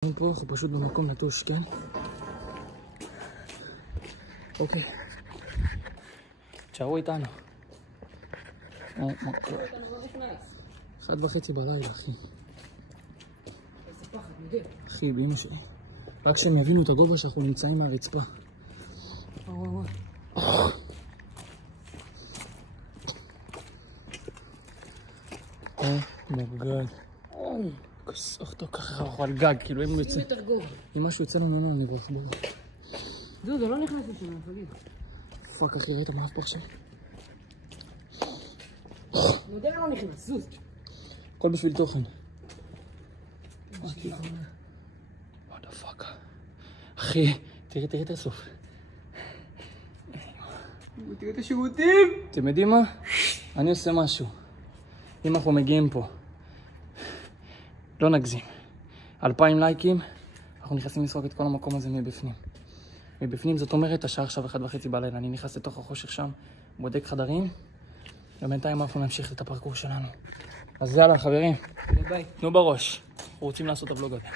פה אנחנו פשוט במקום נטוש, כן? אוקיי. תשארו איתנו. 1:30 בלילה, אחי. אחי, באמא שלי. רק שהם יבינו את הגובה שאנחנו נמצאים מהרצפה. מגד. כסוך אותו ככה, אנחנו על גג, כאילו אם הוא יוצא... אם משהו יוצא לנו, אני אברח בו. זוז, הוא לא נכנס לשם, תגיד. פאק, אחי, ראית מה אף פה עכשיו? מודל לא נכנס, זוז. הכל בשביל תוכן. what the fuck. אחי, תראי את הסוף. תראי את השירותים. אתם יודעים מה? אני עושה משהו. אם אנחנו מגיעים פה, לא נגזים. 2,000 לייקים, אנחנו נכנסים לסרוק את כל המקום הזה מבפנים. מבפנים זאת אומרת, השעה עכשיו 1:30 בלילה. אני נכנס לתוך החושך שם, בודק חדרים, ובינתיים אנחנו נמשיך את הפרקור שלנו. אז יאללה, חברים. ביי. תנו בראש. אנחנו רוצים לעשות את הוולוג הזה.